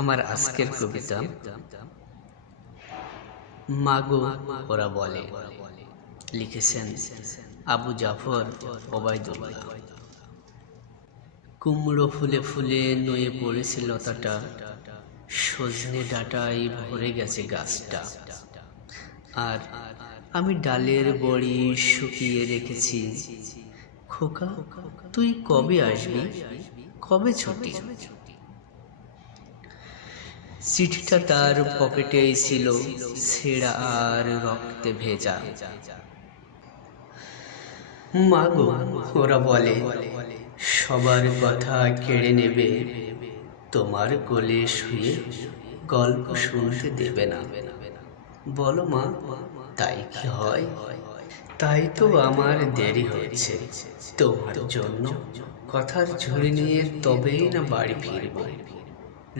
আমার আজকের কবিতা মাগো ওরা বলে, লিখেছেন আবু জাফর ওবায়দুল্লাহ। কুমড়ো ফুলে ফুলে নুয়ে পড়েছে লতাটা, সজনে ডাঁটায় ভরে গেছে গাছটা। আর আমি ডালের বড়ি শুকিয়ে রেখেছি। খোকা, তুই কবে আসবি, কবে ছুটি? চিঠিটা তার পকেটেই ছিল, ছেঁড়া আর রক্তে ভেজা। মাগো ওরা বলে, সবার কথা কেড়ে নেবে, তোমার কোলে শুয়ে গল্প শুনতে দেবে না। বলো মা, তাই কি হয়? তাই তো আমার দেরি হচ্ছে তোমার জন্য। কথার ঝুড়ি নিয়ে তবেই না বাড়ি ফিরব।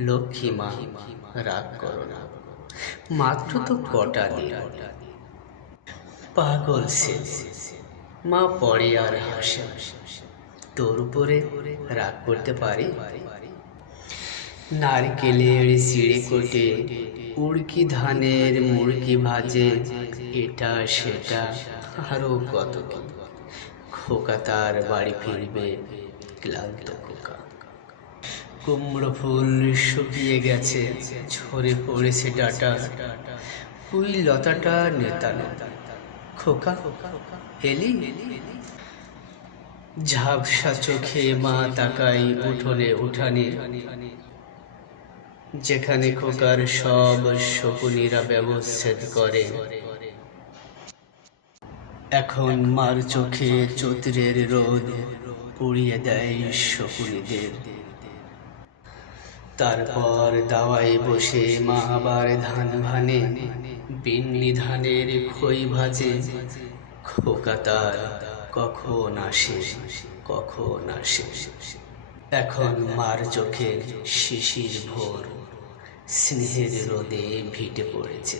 লক্ষ্মী মা, রাগ করো না, মাত্র তো কটা দিন। পাগল সে মা পড়ে আর হাসে। তোর উপরে রাগ করতে পারি? নারকেলের চিড়ে কোটে, উড়কি ধানের মুড়কি ভাজে, এটা সেটা আরো কত কি। খোকা তার বাড়ি ফিরবে, ক্লান্ত খোকা। কুমড়ো ফুল শুকিয়ে গেছে, ঝরে পড়েছে ডাটা, ওই লতাটা নেতানো। খোকা এলি? ঝাপসা চোখে মা তাকাই উঠোনে উঠানে, যেখানে খোকার সব শকুনিরা ব্যবচ্ছেদ করে। এখন মার চোখে চৈত্রের রোদ পুড়িয়ে দেয় শকুনিদের। তারপর দাওয়ায় বসে মা আবার ধান ভানে, বিন্নি ধানের খই ভাজে। খোকা তার কখন আসে, কখন আসে। এখন মার চোখে শিশির ভোর, স্নেহের রোদে ভিটে পড়েছে।